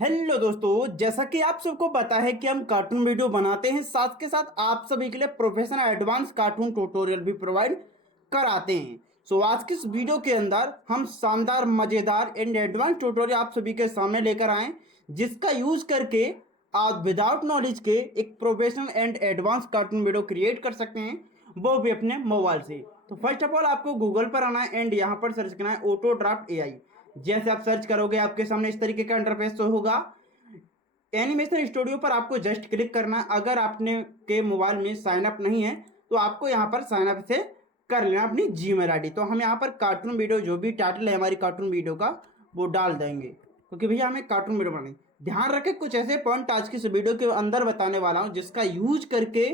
Hello दोस्तों, जैसा कि आप सबको पता है कि हम कार्टून वीडियो बनाते हैं, साथ के साथ आप सभी के लिए प्रोफेशनल एडवांस कार्टून ट्यूटोरियल भी प्रोवाइड कराते हैं। सो आज की इस वीडियो के अंदर हम शानदार, मज़ेदार एंड एडवांस ट्यूटोरियल आप सभी के सामने लेकर आए, जिसका यूज करके आप विदाउट नॉलेज के एक professional and advance cartoon video create कर सकते हैं, वो भी अपने मोबाइल से। तो फर्स्ट ऑफ ऑल आपको गूगल पर आना है एंड यहाँ पर सर्च करना है ऑटो ड्राफ्ट एआई। जैसे आप सर्च करोगे आपके सामने इस तरीके का इंटरफेस तो होगा। एनिमेशन स्टूडियो पर आपको जस्ट क्लिक करना है। अगर आपने के मोबाइल में साइन अप नहीं है तो आपको यहाँ पर साइन अप से कर लेना अपनी जीमेल आईडी। तो हम यहाँ पर कार्टून वीडियो जो भी टाइटल है हमारी कार्टून वीडियो का वो डाल देंगे, क्योंकि भैया हमें कार्टून वीडियो बनानी। ध्यान रखें, कुछ ऐसे पॉइंट आज की इस वीडियो के अंदर बताने वाला हूँ जिसका यूज करके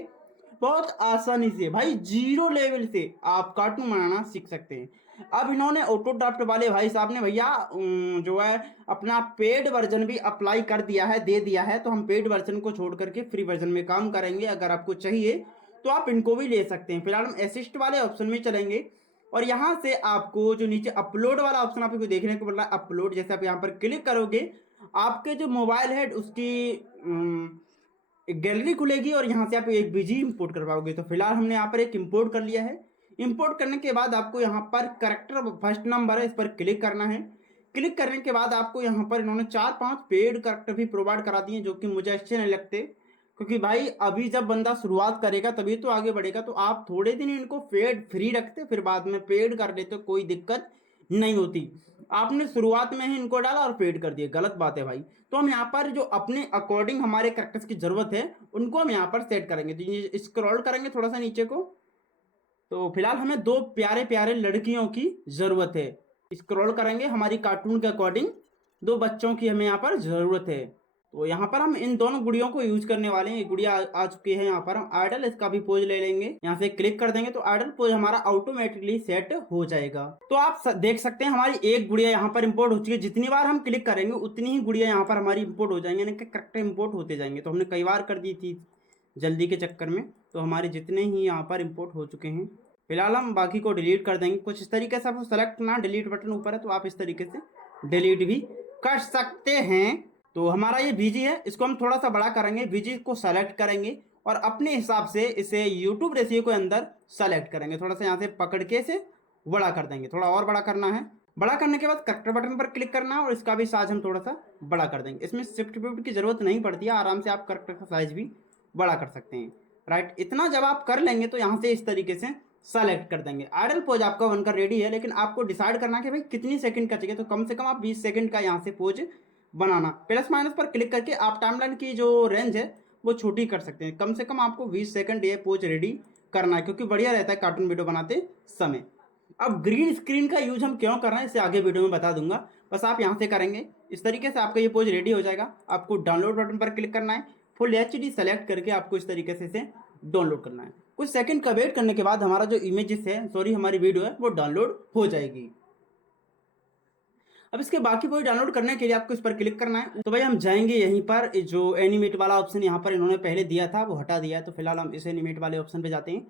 बहुत आसानी से भाई जीरो लेवल से आप कार्टून बनाना सीख सकते हैं। अब इन्होंने ऑटो ड्राफ्ट वाले भाई साहब ने भैया जो है अपना पेड वर्जन भी अप्लाई कर दिया है, दे दिया है। तो हम पेड वर्जन को छोड़ करके फ्री वर्जन में काम करेंगे। अगर आपको चाहिए तो आप इनको भी ले सकते हैं। फिलहाल हम असिस्ट वाले ऑप्शन में चलेंगे और यहाँ से आपको जो नीचे अपलोड वाला ऑप्शन आपको देखने को मिल रहा है, अपलोड, जैसे आप यहाँ पर क्लिक करोगे आपके जो मोबाइल है उसकी एक गैलरी खुलेगी और यहाँ से आप एक बीजी इंपोर्ट कर पाओगे। तो फिलहाल हमने यहाँ पर एक इंपोर्ट कर लिया है। इंपोर्ट करने के बाद आपको यहाँ पर करेक्टर फर्स्ट नंबर है, इस पर क्लिक करना है। क्लिक करने के बाद आपको यहाँ पर इन्होंने 4-5 पेड करेक्टर भी प्रोवाइड करा दिए, जो कि मुझे अच्छे नहीं लगते, क्योंकि भाई अभी जब बंदा शुरुआत करेगा तभी तो आगे बढ़ेगा। तो आप थोड़े दिन इनको पेड फ्री रखते फिर बाद में पेड कर देते, कोई दिक्कत नहीं होती। आपने शुरुआत में ही इनको डाला और पेड कर दिया, गलत बात है भाई। तो हम यहाँ पर जो अपने अकॉर्डिंग हमारे कैरेक्टर्स की जरूरत है उनको हम यहाँ पर सेट करेंगे। तो ये स्क्रॉल करेंगे थोड़ा सा नीचे को, तो फिलहाल हमें दो प्यारे प्यारे लड़कियों की जरूरत है। स्क्रॉल करेंगे हमारी कार्टून के अकॉर्डिंग दो बच्चों की हमें यहाँ पर जरूरत है। तो यहाँ पर हम इन दोनों गुड़ियों को यूज करने वाले हैं। ये गुड़िया आ चुकी है। यहाँ पर हम आइडल इसका भी पोज ले लेंगे, यहाँ से क्लिक कर देंगे तो आइडल पोज हमारा ऑटोमेटिकली सेट हो जाएगा। तो आप देख सकते हैं हमारी एक गुड़िया यहाँ पर इंपोर्ट हो चुकी है। जितनी बार हम क्लिक करेंगे उतनी ही गुड़िया यहाँ पर हमारी इंपोर्ट हो जाएंगे, यानी कि करेक्टर इंपोर्ट होते जाएंगे। तो हमने कई बार कर दी थी जल्दी के चक्कर में, तो हमारे जितने ही यहाँ पर इंपोर्ट हो चुके हैं। फिलहाल हम बाकी को डिलीट कर देंगे। कुछ इस तरीके से आपको सेलेक्ट ना, डिलीट बटन ऊपर है तो आप इस तरीके से डिलीट भी कर सकते हैं। तो हमारा ये बीजी है, इसको हम थोड़ा सा बड़ा करेंगे। बीजी को सेलेक्ट करेंगे और अपने हिसाब से इसे यूट्यूब रेशियो के अंदर सेलेक्ट करेंगे। थोड़ा सा यहाँ से पकड़ के इसे बड़ा कर देंगे, थोड़ा और बड़ा करना है। बड़ा करने के बाद करेक्टर बटन पर क्लिक करना है और इसका भी साइज हम थोड़ा सा बड़ा कर देंगे। इसमें शिफ्ट विफ्ट की जरूरत नहीं पड़ती है, आराम से आप करेक्टर का साइज भी बड़ा कर सकते हैं। राइट, इतना जब आप कर लेंगे तो यहाँ से इस तरीके से सेलेक्ट कर देंगे। आइडल पोज आपका बनकर रेडी है, लेकिन आपको डिसाइड करना है कि भाई कितनी सेकंड का चाहिए। तो कम से कम आप 20 सेकंड का यहाँ से पोज बनाना। प्लस माइनस पर क्लिक करके आप टाइमलाइन की जो रेंज है वो छोटी कर सकते हैं। कम से कम आपको 20 सेकंड ये पोज रेडी करना है, क्योंकि बढ़िया रहता है कार्टून वीडियो बनाते समय। अब ग्रीन स्क्रीन का यूज हम क्यों कर रहे हैं इसे आगे वीडियो में बता दूंगा। बस आप यहाँ से करेंगे इस तरीके से आपका ये पोज रेडी हो जाएगा। आपको डाउनलोड बटन पर क्लिक करना है, फुल एचडी सेलेक्ट करके आपको इस तरीके से इसे डाउनलोड करना है। कुछ सेकंड का वेट करने के बाद हमारा जो इमेजेस है, सॉरी हमारी वीडियो है, वो डाउनलोड हो जाएगी। अब इसके बाकी कोई डाउनलोड करने के लिए आपको इस पर क्लिक करना है। तो भाई हम जाएंगे यहीं पर, जो एनिमेट वाला ऑप्शन यहाँ पर इन्होंने पहले दिया था वो हटा दिया है। तो फिलहाल हम इस एनिमेट वाले ऑप्शन पे जाते हैं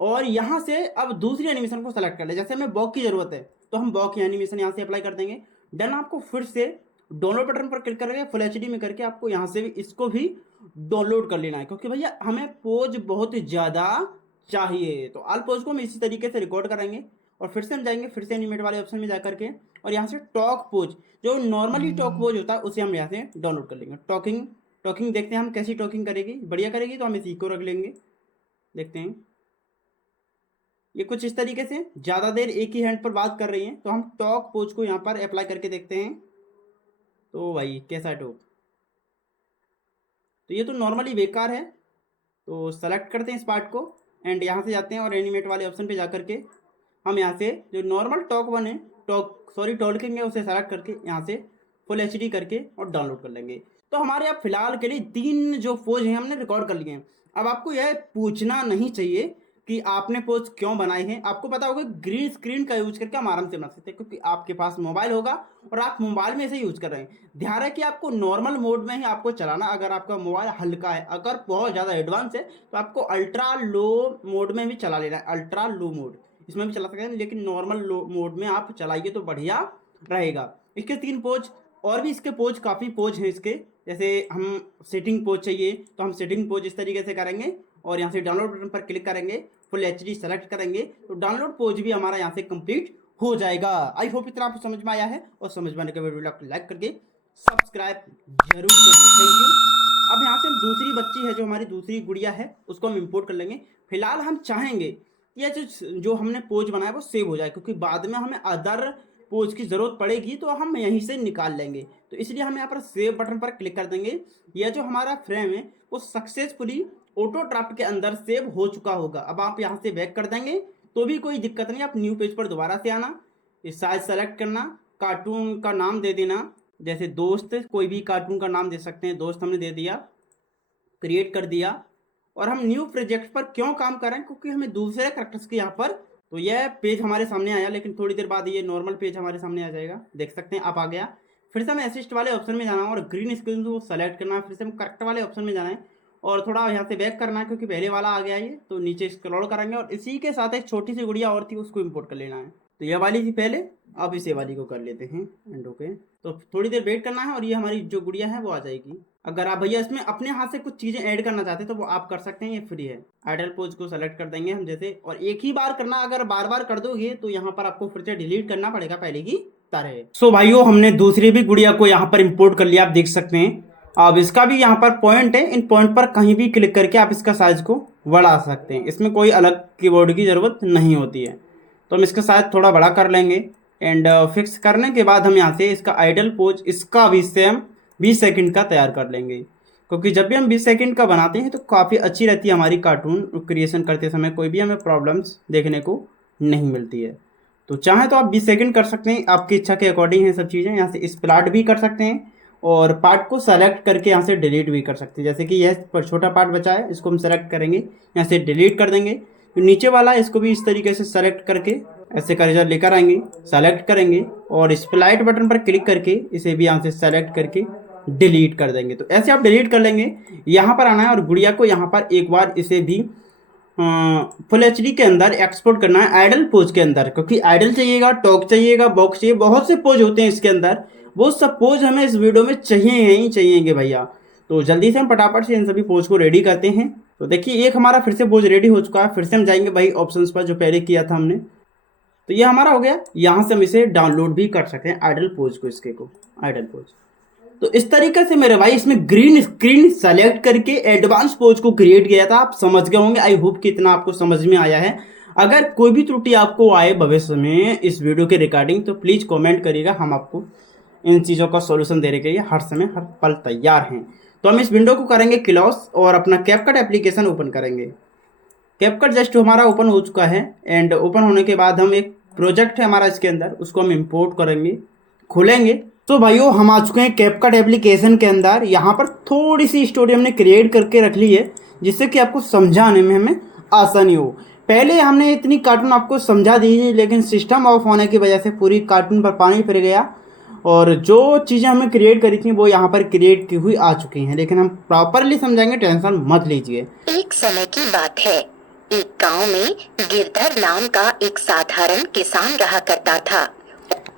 और यहाँ से अब दूसरी एनिमेशन को सेलेक्ट कर ले। जैसे हमें बॉक की जरूरत है तो हम बॉक की एनिमेशन यहाँ से अप्लाई कर देंगे। डन, आपको फिर से डाउनलोड बटन पर क्लिक करके फुल एचडी में करके आपको यहाँ से भी इसको भी डाउनलोड कर लेना है, क्योंकि भैया हमें पोज बहुत ज़्यादा चाहिए। तो ऑल पोज को हम इसी तरीके से रिकॉर्ड करेंगे और फिर से हम जाएंगे फिर से एनिमेट वाले ऑप्शन में जा करके और यहाँ से टॉक पोज, जो नॉर्मली टॉक पोज होता है उसे हम यहाँ से डाउनलोड कर लेंगे। टॉकिंग टॉकिंग देखते हैं हम कैसी टॉकिंग करेगी, बढ़िया करेगी तो हम इसी को रख लेंगे। देखते हैं ये कुछ इस तरीके से ज़्यादा देर एक ही हैंड पर बात कर रही हैं, तो हम टॉक पोज को यहाँ पर अप्लाई करके देखते हैं। तो भाई कैसा टॉक, तो ये तो नॉर्मली बेकार है। तो सेलेक्ट करते हैं इस पार्ट को एंड यहाँ से जाते हैं और एनिमेट वाले ऑप्शन पे जा करके हम यहाँ से जो नॉर्मल टॉक वन है, टॉकिंग है, उसे सेलेक्ट करके यहाँ से फुल एचडी करके और डाउनलोड कर लेंगे। तो हमारे अब फिलहाल के लिए 3 जो पोज हैं हमने रिकॉर्ड कर लिए हैं। अब आपको यह पूछना नहीं चाहिए कि आपने पोज क्यों बनाए हैं। आपको पता होगा ग्रीन स्क्रीन का यूज करके हम आराम से बना सकते हैं, क्योंकि आपके पास मोबाइल होगा और आप मोबाइल में इसे यूज कर रहे हैं। ध्यान रहे कि आपको नॉर्मल मोड में ही आपको चलाना। अगर आपका मोबाइल हल्का है, अगर बहुत ज़्यादा एडवांस है, तो आपको अल्ट्रा लो मोड में भी चला लेना है। अल्ट्रा लो मोड इसमें भी चला सकते हैं, लेकिन नॉर्मल लो मोड में आप चलाइए तो बढ़िया रहेगा। इसके 3 पोज और भी इसके पोज काफ़ी पोज हैं इसके, जैसे हम सेटिंग पोज चाहिए तो हम सेटिंग पोज इस तरीके से करेंगे और यहाँ से डाउनलोड बटन पर क्लिक करेंगे, फुल एचडी सेलेक्ट करेंगे तो डाउनलोड पोज भी हमारा यहाँ से कंप्लीट हो जाएगा। आई होप इतना आपको समझ में आया है, और समझ में आने के बाद वीडियो को लाइक करके सब्सक्राइब जरूर करिए। Thank you. अब यहाँ से हम दूसरी बच्ची है जो हमारी दूसरी गुड़िया है उसको हम इंपोर्ट कर लेंगे। फिलहाल हम चाहेंगे कि ये जो हमने पोज बनाया वो सेव हो जाए, क्योंकि बाद में हमें अदर पोज की ज़रूरत पड़ेगी तो हम यहीं से निकाल लेंगे। तो इसलिए हम यहाँ पर सेव बटन पर क्लिक कर देंगे। यह जो हमारा फ्रेम है वो सक्सेसफुली ऑटो ड्राफ्ट के अंदर सेव हो चुका होगा। अब आप यहाँ से बैक कर देंगे तो भी कोई दिक्कत नहीं, आप न्यू पेज पर दोबारा से आना, इस साइज सेलेक्ट करना, कार्टून का नाम दे देना, जैसे दोस्त, कोई भी कार्टून का नाम दे सकते हैं, दोस्त हमने दे दिया, क्रिएट कर दिया। और हम न्यू प्रोजेक्ट पर क्यों काम कर रहे हैं, क्योंकि हमें दूसरे कैरेक्टर्स के यहाँ पर, तो यह पेज हमारे सामने आया, लेकिन थोड़ी देर बाद ये नॉर्मल पेज हमारे सामने आ जाएगा, देख सकते हैं आप आ गया। फिर से हमें असिस्ट वाले ऑप्शन में जाना है और ग्रीन स्क्रीन को सेलेक्ट करना है, फिर से हम करेक्ट वाले ऑप्शन में जाना है और थोड़ा यहाँ से बैक करना है क्योंकि पहले वाला आ गया ये, तो नीचे स्क्रॉल करेंगे और इसी के साथ एक छोटी सी गुड़िया और थी उसको इम्पोर्ट कर लेना है। तो ये वाली थी पहले, अब इसे वाली को कर लेते हैं एंड ओके। तो थोड़ी देर वेट करना है और ये हमारी जो गुड़िया है वो आ जाएगी। अगर आप भैया इसमें अपने हाथ से कुछ चीज़ें ऐड करना चाहते हैं तो वो आप कर सकते हैं, ये फ्री है। आइडल पोज को सेलेक्ट कर देंगे हम जैसे, और एक ही बार करना, अगर बार बार कर दोगे तो यहाँ पर आपको फिर से डिलीट करना पड़ेगा पहले की तरह। सो भाइयों हमने दूसरी भी गुड़िया को यहाँ पर इम्पोर्ट कर लिया, आप देख सकते हैं। अब इसका भी यहाँ पर पॉइंट है, इन पॉइंट पर कहीं भी क्लिक करके आप इसका साइज को बढ़ा सकते हैं, इसमें कोई अलग कीबोर्ड की ज़रूरत नहीं होती है। तो हम इसका साइज थोड़ा बड़ा कर लेंगे एंड फिक्स करने के बाद हम यहाँ से इसका आइडल पोज, इसका भी सेम 20 सेकंड का तैयार कर लेंगे, क्योंकि जब भी हम 20 सेकंड का बनाते हैं तो काफ़ी अच्छी रहती है हमारी कार्टून क्रिएशन करते समय, कोई भी हमें प्रॉब्लम्स देखने को नहीं मिलती है। तो चाहे तो आप 20 सेकंड कर सकते हैं, आपकी इच्छा के अकॉर्डिंग है सब चीज़ें। यहाँ से स्प्लैट भी कर सकते हैं और पार्ट को सेलेक्ट करके यहाँ से डिलीट भी कर सकते हैं, जैसे कि यह पर छोटा पार्ट बचा है इसको हम सेलेक्ट करेंगे, यहाँ से डिलीट कर देंगे। तो नीचे वाला इसको भी इस तरीके से सेलेक्ट करके ऐसे कर्सर लेकर आएंगे, सेलेक्ट करेंगे और स्प्लाइट बटन पर क्लिक करके इसे भी यहाँ से सेलेक्ट करके डिलीट कर देंगे। तो ऐसे आप डिलीट कर लेंगे। यहाँ पर आना है और गुड़िया को यहाँ पर एक बार इसे भी फुल एचडी के अंदर एक्सपोर्ट करना है आइडल पोज के अंदर, क्योंकि आइडल चाहिएगा, टॉक चाहिएगा, बॉक्स चाहिए, बहुत से पोज होते हैं इसके अंदर, वो सब पोज हमें इस वीडियो में चाहिए ही चाहिएंगे भैया। तो जल्दी से हम फटाफट से इन सभी पोज को रेडी करते हैं। तो देखिए एक हमारा फिर से पोज रेडी हो चुका है, फिर से हम जाएंगे भाई ऑप्शंस पर जो पहले किया था हमने। तो ये हमारा हो गया, यहाँ से हम इसे डाउनलोड भी कर सकते हैं आइडल पोज को, इसके को आइडल पोज। तो इस तरीके से मेरे भाई इसमें ग्रीन स्क्रीन सेलेक्ट करके एडवांस पोज को क्रिएट किया था, आप समझ गए होंगे। आई होप कि इतना आपको समझ में आया है। अगर कोई भी त्रुटि आपको आए भविष्य में इस वीडियो के रिगार्डिंग तो प्लीज़ कमेंट करिएगा, हम आपको इन चीज़ों का सॉल्यूशन देने के लिए हर समय हर पल तैयार हैं। तो हम इस विंडो को करेंगे क्लोज और अपना कैपकट एप्लीकेशन ओपन करेंगे। कैपकट जस्ट हमारा ओपन हो चुका है एंड ओपन होने के बाद हम एक प्रोजेक्ट है हमारा इसके अंदर, उसको हम इंपोर्ट करेंगे, खोलेंगे। तो भाइयों हम आ चुके हैं कैपकट एप्लीकेशन के अंदर। यहाँ पर थोड़ी सी स्टोरी हमने क्रिएट करके रख ली है जिससे कि आपको समझाने में हमें आसानी हो। पहले हमने इतनी कार्टून आपको समझा दी, लेकिन सिस्टम ऑफ होने की वजह से पूरी कार्टून पर पानी फिर गया और जो चीज़ें हमने क्रिएट करी थी वो यहाँ पर क्रिएट की हुई आ चुकी हैं, लेकिन हम प्रॉपरली समझाएंगे, टेंशन मत लीजिए। एक समय की बात है, एक गांव में गिरधर नाम का एक साधारण किसान रहा करता था।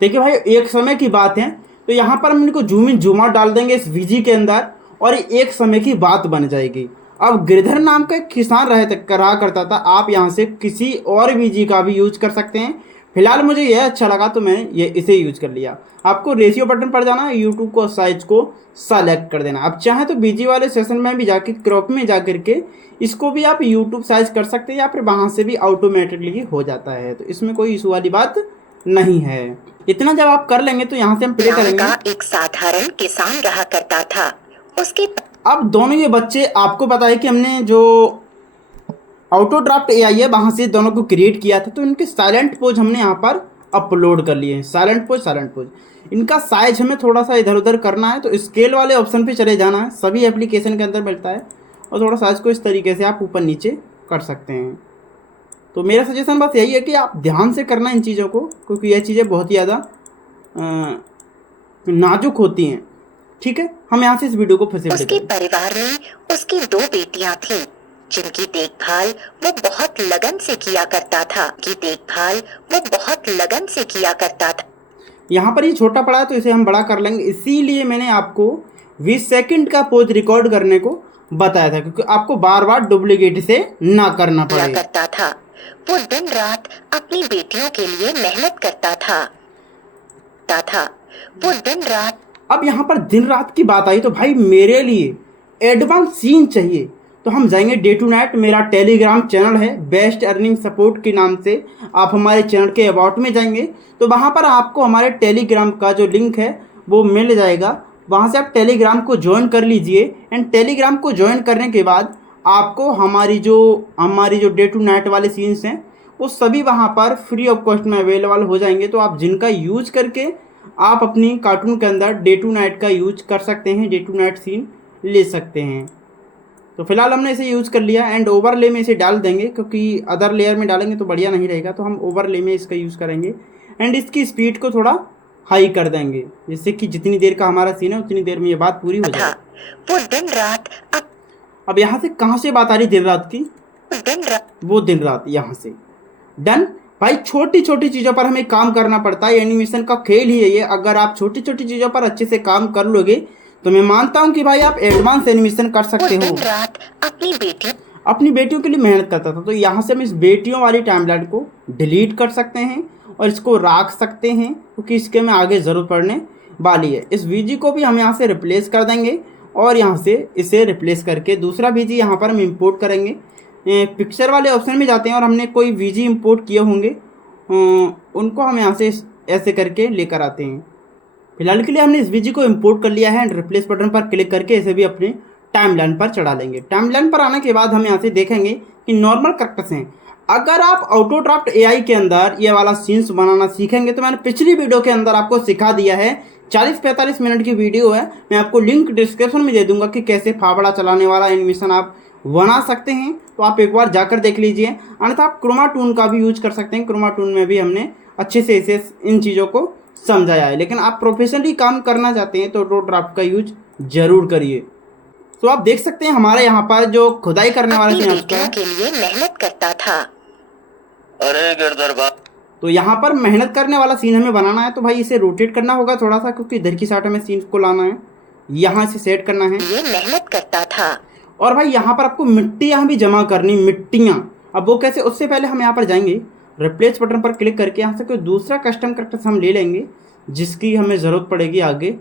देखिए भाई एक समय की बात है, तो यहाँ पर हम इनको जूम इन जूम आउट डाल देंगे इस वीजी के अंदर और एक समय की बात बन जाएगी। अब गिरधर नाम का एक किसान रहा करता था, आप यहाँ से किसी और वीजी का भी यूज कर सकते हैं। फिलहाल मुझे यह अच्छा लगा तो मैंने ये इसे यूज कर लिया। आपको रेशियो बटन पर जाना है, यूट्यूब को साइज को सेलेक्ट कर देना। आप चाहें तो बीजी वाले सेशन में भी जाके क्रॉप में जा करके इसको भी आप यूट्यूब साइज कर सकते हैं या फिर वहाँ से भी ऑटोमेटिकली हो जाता है, तो इसमें कोई इशू वाली बात नहीं है। इतना जब आप कर लेंगे तो यहाँ से हम प्ले करेंगे। एक साधारण किसान रहा करता था, उसके अब दोनों ये बच्चे, आपको पता है कि हमने जो ऑटो ड्राफ्ट एआई है वहाँ से दोनों को क्रिएट किया था, तो इनके साइलेंट पोज हमने यहाँ पर अपलोड कर लिए हैं। साइलेंट पोज इनका साइज हमें थोड़ा सा इधर उधर करना है, तो स्केल वाले ऑप्शन पे चले जाना है, सभी एप्लीकेशन के अंदर मिलता है, और थोड़ा साइज को इस तरीके से आप ऊपर नीचे कर सकते हैं। तो मेरा सजेशन बस यही है कि आप ध्यान से करना इन चीज़ों को, क्योंकि ये चीज़ें बहुत ही ज़्यादा नाजुक होती हैं। ठीक है, हम यहाँ से इस वीडियो को फिर से उसके परिवार में उसकी 2 बेटियां थीं, जिनकी देखभाल वो बहुत लगन से किया करता था। यहाँ पर ये छोटा पड़ा है तो इसे हम बड़ा कर लेंगे, इसीलिए मैंने आपको 20 सेकंड का पोज रिकॉर्ड करने को बताया था, क्योंकि आपको बार बार डुप्लीकेट से ना करना किया पड़े। करता था। वो दिन रात अपनी बेटियों के लिए मेहनत करता था। वो दिन रात। अब यहाँ पर दिन रात की बात आई तो भाई मेरे लिए एडवांस सीन चाहिए, तो हम जाएंगे डे टू नाइट। मेरा टेलीग्राम चैनल है बेस्ट अर्निंग सपोर्ट के नाम से, आप हमारे चैनल के अबाउट में जाएंगे तो वहाँ पर आपको हमारे टेलीग्राम का जो लिंक है वो मिल जाएगा, वहाँ से आप टेलीग्राम को ज्वाइन कर लीजिए। एंड टेलीग्राम को ज्वाइन करने के बाद आपको हमारी जो डे टू नाइट वाले सीन्स हैं वो सभी वहाँ पर फ्री ऑफ कॉस्ट में अवेलेबल हो जाएंगे, तो आप जिनका यूज करके आप अपनी कार्टून के अंदर डे टू नाइट का यूज कर सकते हैं, डे टू नाइट सीन ले सकते हैं। तो फिलहाल हमने इसे यूज़ कर लिया एंड ओवरले में इसे डाल देंगे, क्योंकि अदर लेयर में डालेंगे तो बढ़िया नहीं रहेगा, तो हम ओवरले में इसका यूज़ करेंगे। एंड इसकी स्पीड को थोड़ा हाई कर देंगे, जिससे कि जितनी देर का हमारा सीन है उतनी देर में ये बात पूरी हो जाए। वो दिन रात। अब यहाँ से कहाँ से बात आ रही दिन रात की? वो दिन रात यहाँ से डन। भाई छोटी छोटी चीज़ों पर हमें काम करना पड़ता है, एनिमेशन का खेल ही है ये। अगर आप छोटी छोटी चीज़ों पर अच्छे से काम कर लोगे तो मैं मानता हूँ कि भाई आप एडवांस एनिमेशन कर सकते हो। रात अपनी बेटियों के लिए मेहनत करता था, तो यहाँ से हम इस बेटियों वाली टाइमलाइन को डिलीट कर सकते हैं और इसको रख सकते हैं, क्योंकि इसके में आगे ज़रूरत पड़ने वाली है। इस वीजी को भी हम यहाँ से रिप्लेस कर देंगे और यहाँ से इसे रिप्लेस करके दूसरा वीजी यहाँ पर हम इंपोर्ट करेंगे। पिक्चर वाले ऑप्शन में जाते हैं और हमने कोई वीजी इंपोर्ट किए होंगे उनको हम यहाँ से ऐसे करके लेकर आते हैं। फिलहाल के लिए हमने इस वीजी को इंपोर्ट कर लिया है एंड रिप्लेस बटन पर क्लिक करके इसे भी अपने टाइमलाइन पर चढ़ा लेंगे। टाइमलाइन पर आने के बाद हम यहाँ से देखेंगे कि नॉर्मल कैरेक्टर्स हैं। अगर आप ऑटोड्राफ्ट एआई के अंदर ये वाला सीन्स बनाना सीखेंगे तो मैंने पिछली वीडियो के अंदर आपको सिखा दिया है, 40-45 मिनट की वीडियो है, मैं आपको लिंक डिस्क्रिप्शन में दे दूंगा कि कैसे फावड़ा चलाने वाला एनिमेशन आप बना सकते हैं, तो आप एक बार जाकर देख लीजिए। अन्यथा आप क्रोमा टून का भी यूज कर सकते हैं, क्रोमा टून में भी हमने अच्छे से इसे इन चीज़ों को समझाया है। लेकिन आप प्रोफेशनली काम करना चाहते हैं तो ऑटोड्राफ्ट का यूज जरूर करिए। तो आप देख सकते हैं हमारे यहाँ पर जो खुदाई करने वाला सीन के लिए मेहनत करता था। अरे गिरधर, तो यहाँ पर मेहनत करने वाला सीन हमें बनाना है, तो भाई इसे रोटेट करना होगा थोड़ा सा, क्योंकि इधर की साइड हमें सीन को लाना है, यहाँ से सेट करना है। ये मेहनत करता था। और भाई यहाँ पर आपको मिट्टी यहाँ भी जमा करनी, मिट्टियाँ। अब वो कैसे, उससे पहले हम यहाँ पर जाएंगे, रिप्लेस बटन पर क्लिक करके यहाँ से कोई दूसरा कस्टम कैरेक्टर हम ले लेंगे जिसकी हमें ज़रूरत पड़ेगी आगे।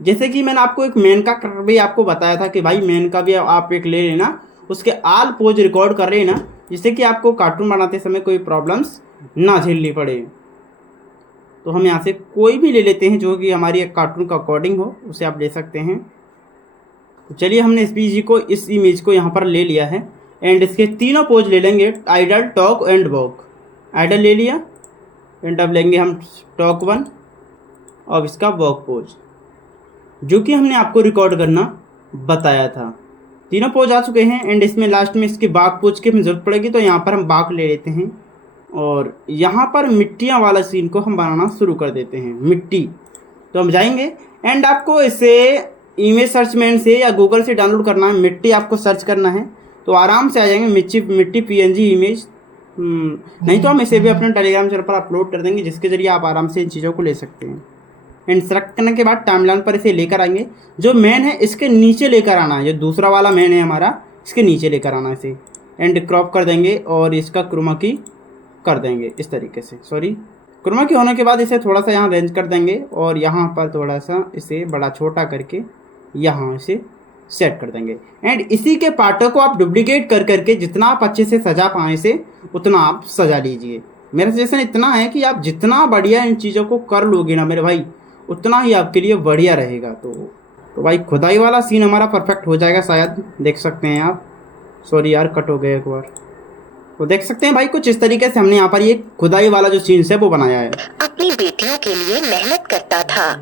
जैसे कि मैंने आपको एक मैन का कैरेक्टर भी आपको बताया था कि भाई मैन का भी आप एक ले लेना, उसके आल पोज रिकॉर्ड कर लेना, जिससे कि आपको कार्टून बनाते समय कोई प्रॉब्लम्स ना झेलनी पड़े। तो हम यहाँ से कोई भी ले लेते हैं जो कि हमारी एक कार्टून का अकॉर्डिंग हो, उसे आप ले सकते हैं। तो चलिए हमने इस इमेज को यहाँ पर ले लिया है एंड इसके तीनों पोज ले लेंगे, idle, talk and walk. Idle ले लिया एंड अब लेंगे हम टॉक 1 और इसका वॉक पोज, जो कि हमने आपको रिकॉर्ड करना बताया था। तीनों पोज आ चुके हैं एंड इसमें लास्ट में इसके बाघ पोज की हमें ज़रूरत पड़ेगी, तो यहाँ पर हम बाघ ले लेते हैं और यहाँ पर मिट्टियाँ वाला सीन को हम बनाना शुरू कर देते हैं, मिट्टी। तो हम जाएंगे एंड आपको इसे इमेज सर्च मैन से या गूगल से डाउनलोड करना है, मिट्टी आपको सर्च करना है तो आराम से आ जाएंगे मिट्टी PNG इमेज। नहीं तो हम इसे भी अपने टेलीग्राम चैनल पर अपलोड कर देंगे, जिसके ज़रिए आप आराम से इन चीज़ों को ले सकते हैं। एंड सेलेक्ट करने के बाद टाइमलाइन पर इसे लेकर आएंगे, जो मैन है इसके नीचे लेकर आना है, जो दूसरा वाला मैन है हमारा इसके नीचे लेकर आना है इसे। एंड क्रॉप कर देंगे और इसका क्रोमा की कर देंगे इस तरीके से। सॉरी, क्रोमा की होने के बाद इसे थोड़ा सा यहाँ रेंज कर देंगे और यहाँ पर थोड़ा सा इसे बड़ा छोटा करके यहाँ इसे सेट कर देंगे। एंड इसी के पार्टों को आप डुप्लीकेट कर करके जितना आप अच्छे से सजा पाएँ इसे उतना आप सजा लीजिए। मेरा सजेशन इतना है कि आप जितना बढ़िया इन चीज़ों को कर लोगे ना मेरे भाई, उतना ही आपके लिए बढ़िया रहेगा। तो भाई खुदाई वाला सीन हमारा परफेक्ट हो जाएगा शायद, देख सकते हैं आप। सॉरी यार, कट हो गया एक बार। तो देख सकते हैं भाई कुछ इस तरीके से हमने यहाँ पर ये खुदाई वाला जो सीन है वो बनाया है। अपनी बेटियों के लिए मेहनत करता था।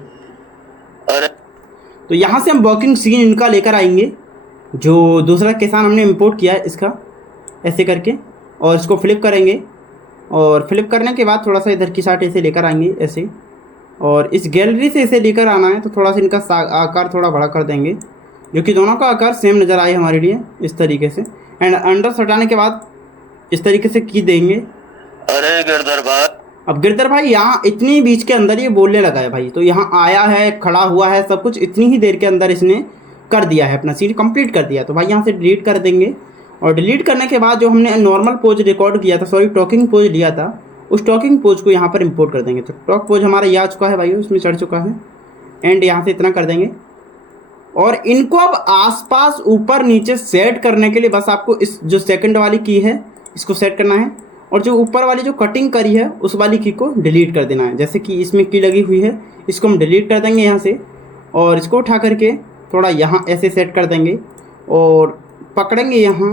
तो यहाँ से हम वॉकिंग सीन इनका लेकर आएंगे, जो दूसरा किसान हमने इंपोर्ट किया है इसका, ऐसे करके, और इसको फ्लिप करेंगे और फ्लिप करने के बाद थोड़ा सा इधर की साइड ऐसे लेकर आएंगे ऐसे, और इस गैलरी से इसे लेकर आना है तो थोड़ा सा इनका आकार थोड़ा बड़ा कर देंगे, जो कि दोनों का आकार सेम नज़र आए हमारे लिए इस तरीके से। एंड अंडर हटाने के बाद इस तरीके से की देंगे। अरे गिरधर भाई, अब गिरधर भाई यहाँ इतनी बीच के अंदर ये बोलने लगा है भाई, तो यहाँ आया है, खड़ा हुआ है, सब कुछ इतनी ही देर के अंदर इसने कर दिया है, अपना सीन कंप्लीट कर दिया। तो भाई यहाँ से डिलीट कर देंगे, और डिलीट करने के बाद जो हमने नॉर्मल पोज रिकॉर्ड किया था, सॉरी टॉकिंग पोज लिया था, उस टॉकिंग पोज को यहाँ पर इंपोर्ट कर देंगे। तो टॉक पोज हमारा ये आ चुका है भाई, उसमें चढ़ चुका है, एंड यहाँ से इतना कर देंगे। और इनको अब आसपास ऊपर नीचे सेट करने के लिए बस आपको इस जो सेकंड वाली की है इसको सेट करना है, और जो ऊपर वाली जो कटिंग करी है उस वाली की को डिलीट कर देना है। जैसे कि इसमें की लगी हुई है, इसको हम डिलीट कर देंगे यहाँ से, और इसको उठा करके थोड़ा यहाँ ऐसे सेट कर देंगे और पकड़ेंगे यहाँ।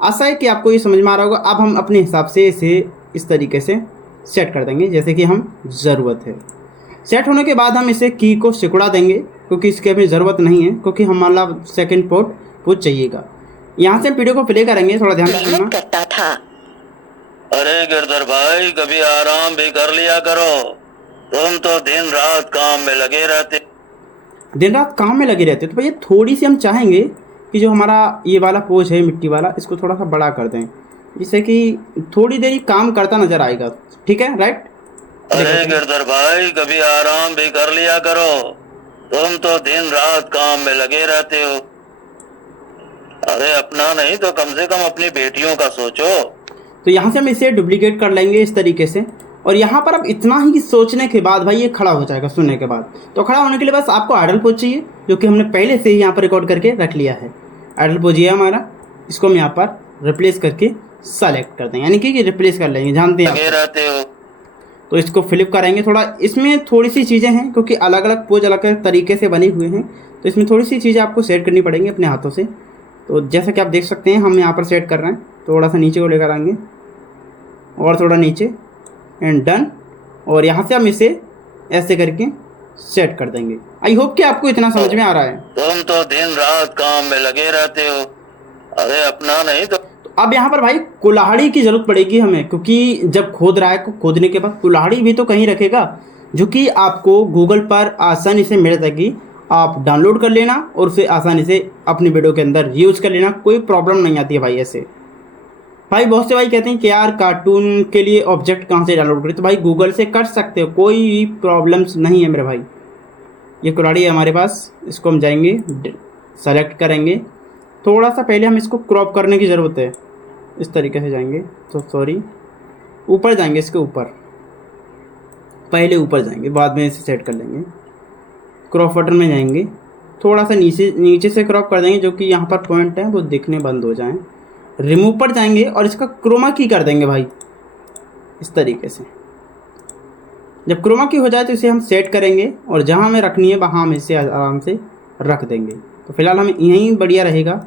आशा है कि आपको ये समझ में आ रहा होगा। अब हम अपने हिसाब से इसे इस तरीके से सेट कर देंगे जैसे कि हम ज़रूरत है। सेट होने के बाद हम इसे की को सिकुड़ा देंगे, क्योंकि इसकी अभी ज़रूरत नहीं है, क्योंकि हमारा सेकंड पोज चाहिएगा। यहाँ से वीडियो को प्ले करेंगे, थोड़ा ध्यान रखना। मेहनत करता था। अरे गिरधर भाई, कभी आराम भी कर लिया करो। तुम तो दिन रात काम में लगे रहते। दिन रात काम में लगे रहते तो भैया थोड़ी सी हम चाहेंगे कि जो हमारा ये वाला पोज है मिट्टी वाला, इसको थोड़ा सा बड़ा कर दें, जिससे कि थोड़ी देर काम करता नजर आएगा। ठीक है, राइट? अरे गिरधर भाई, कभी आराम भी कर लिया करो। तुम तो दिन रात काम में लगे रहते हो। अरे अपना नहीं तो कम से कम अपनी बेटियों का सोचो। तो यहाँ से हम इसे डुप्लीकेट कर लेंगे इस तरीके से, और यहाँ पर अब इतना ही सोचने के बाद भाई ये खड़ा हो जाएगा सुनने के बाद। तो खड़ा होने के लिए बस आपको आइडल पोज चाहिए, जो कि हमने पहले से ही यहाँ पर रिकॉर्ड करके रख लिया है। आइडल पोज ये हमारा, इसको हम यहाँ पर रिप्लेस करके सेलेक्ट कर देंगे, यानी कि रिप्लेस कर लेंगे, जानते हैं लगे रहते हो। तो इसको फ्लिप करेंगे थोड़ा। इसमें थोड़ी सी चीज़ें हैं, क्योंकि अलग अलग पोज अलग अलग तरीके से बने हुए हैं, तो इसमें थोड़ी सी चीज़ें आपको सेट करनी पड़ेंगी अपने हाथों से। तो जैसा कि आप देख सकते हैं हम यहाँ पर सेट कर रहे हैं, थोड़ा सा नीचे को लेकर आएंगे और थोड़ा नीचे, एंड डन। और यहाँ से हम इसे ऐसे करके सेट कर देंगे। आई होप कि आपको इतना समझ में आ रहा है। तुम तो दिन रात काम में लगे रहते हो। अरे अपना नहीं तो अब यहाँ पर भाई कुल्हाड़ी की ज़रूरत पड़ेगी हमें, क्योंकि जब खोद रहा है, खोदने के बाद कुल्हाड़ी भी तो कहीं रखेगा, जो कि आपको गूगल पर आसानी से मिल जाएगी। आप डाउनलोड कर लेना और उसे आसानी से अपनी वीडियो के अंदर यूज़ कर लेना, कोई प्रॉब्लम नहीं आती है भाई। ऐसे भाई बहुत से भाई कहते हैं कि यार कार्टून के लिए ऑब्जेक्ट कहाँ से डाउनलोड करें, तो भाई गूगल से कर सकते हो, कोई प्रॉब्लम्स नहीं है मेरे भाई। ये कुल्हाड़ी है हमारे पास, इसको हम जाएंगे सेलेक्ट करेंगे। थोड़ा सा पहले हम इसको क्रॉप करने की ज़रूरत है, इस तरीके से जाएंगे, तो सॉरी ऊपर जाएंगे, इसके ऊपर पहले ऊपर जाएंगे, बाद में इसे सेट कर लेंगे। क्रॉप बटन में जाएंगे, थोड़ा सा नीचे से क्रॉप कर देंगे, जो कि यहाँ पर पॉइंट है वो दिखने बंद हो जाएं। रिमूव पर जाएंगे और इसका क्रोमा की कर देंगे भाई, इस तरीके से। जब क्रोमा की हो जाए तो इसे हम सेट करेंगे, और जहाँ हमें रखनी है वहाँ हम इसे आराम से रख देंगे। तो फिलहाल हमें यहीं बढ़िया रहेगा,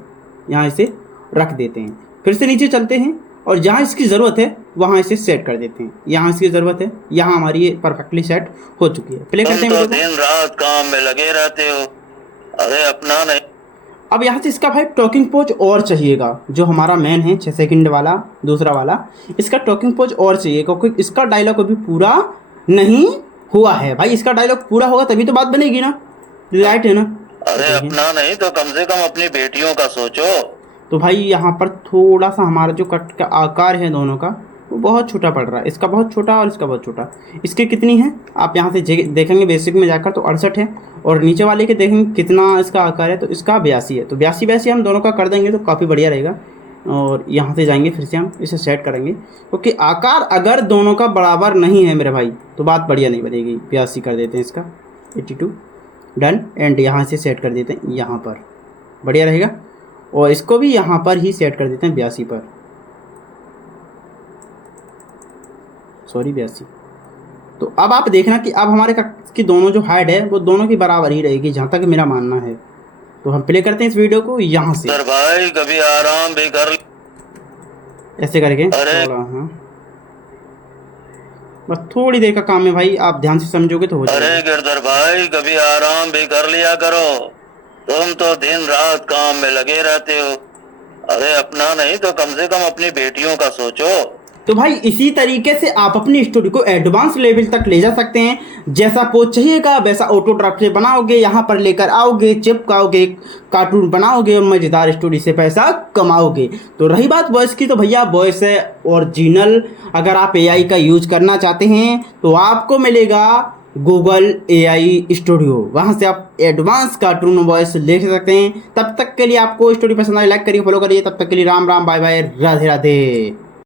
यहाँ इसे रख देते हैं। फिर से नीचे चलते हैं और जहाँ इसकी ज़रूरत है वहाँ इसे सेट कर देते हैं। यहाँ इसकी ज़रूरत है, यहाँ हमारी ये परफेक्टली सेट हो चुकी है। प्ले करते हैं। तुम तो दिन रात काम में लगे रहते हो। अरे अपना नहीं। अब यहाँ से इसका भाई टॉकिंग पोज और चाहिएगा, जो हमारा मेन है 6 सेकंड वाला, दूसरा वाला, इसका टॉकिंग पोज और चाहिए, क्योंकि इसका डायलॉग अभी पूरा नहीं हुआ है भाई। इसका डायलॉग पूरा होगा तभी तो बात बनेगी ना, राइट है ना? अरे अपना नहीं तो कम से कम अपनी बेटियों का सोचो। तो भाई यहाँ पर थोड़ा सा हमारा जो कट का आकार है दोनों का वो बहुत छोटा पड़ रहा है, इसका बहुत छोटा और इसका बहुत छोटा। इसकी कितनी है आप यहाँ से देखेंगे बेसिक में जाकर, तो 68 है, और नीचे वाले के देखेंगे कितना इसका आकार है, तो इसका 82 है। तो 82 हम दोनों का कर देंगे तो काफ़ी बढ़िया रहेगा। और यहाँ से जाएंगे, फिर से हम इसे सेट करेंगे, क्योंकि आकार अगर दोनों का बराबर नहीं है मेरे भाई तो बात बढ़िया नहीं बनेगी। 82 कर देते हैं इसका, 82 डन। एंड यहाँ से सेट कर देते हैं यहाँ पर, बढ़िया रहेगा। और इसको भी यहाँ पर ही सेट कर देते हैं 82 पर, सॉरी 82। तो अब आप देखना कि अब हमारे की दोनों जो हाइट है वो दोनों की बराबर ही रहेगी, जहाँ तक मेरा मानना है। तो हम प्ले करते हैं इस वीडियो को यहाँ से। सर भाई कभी आराम भी कर, ऐसे करके थोड़ा, हाँ बस थोड़ी देर का काम है भाई, आप ध्यान से समझोगे तो हो जाएगा। अरे गिरधर भाई कभी आराम भी कर लिया करो। तुम तो दिन रात काम में लगे रहते हो। अरे अपना नहीं तो कम से कम अपनी बेटियों का सोचो। तो भाई इसी तरीके से आप अपनी स्टोरी को एडवांस लेवल तक ले जा सकते हैं। जैसा पोज चाहिएगा वैसा ऑटो ड्राफ्ट से बनाओगे, यहाँ पर लेकर आओगे, चिपकाओगे, कार्टून बनाओगे और मज़ेदार स्टोरी से पैसा आप कमाओगे। तो रही बात वॉइस की, तो भैया वॉइस है ओरिजिनल। अगर आप एआई का यूज करना चाहते हैं तो आपको मिलेगा गूगल एआई स्टूडियो, वहाँ से आप एडवांस कार्टून वॉइस ले सकते हैं। तब तक के लिए आपको स्टोरी पसंद आई, लाइक करिए, फॉलो करिए। तब तक के लिए राम राम, बाय बाय, राधे राधे।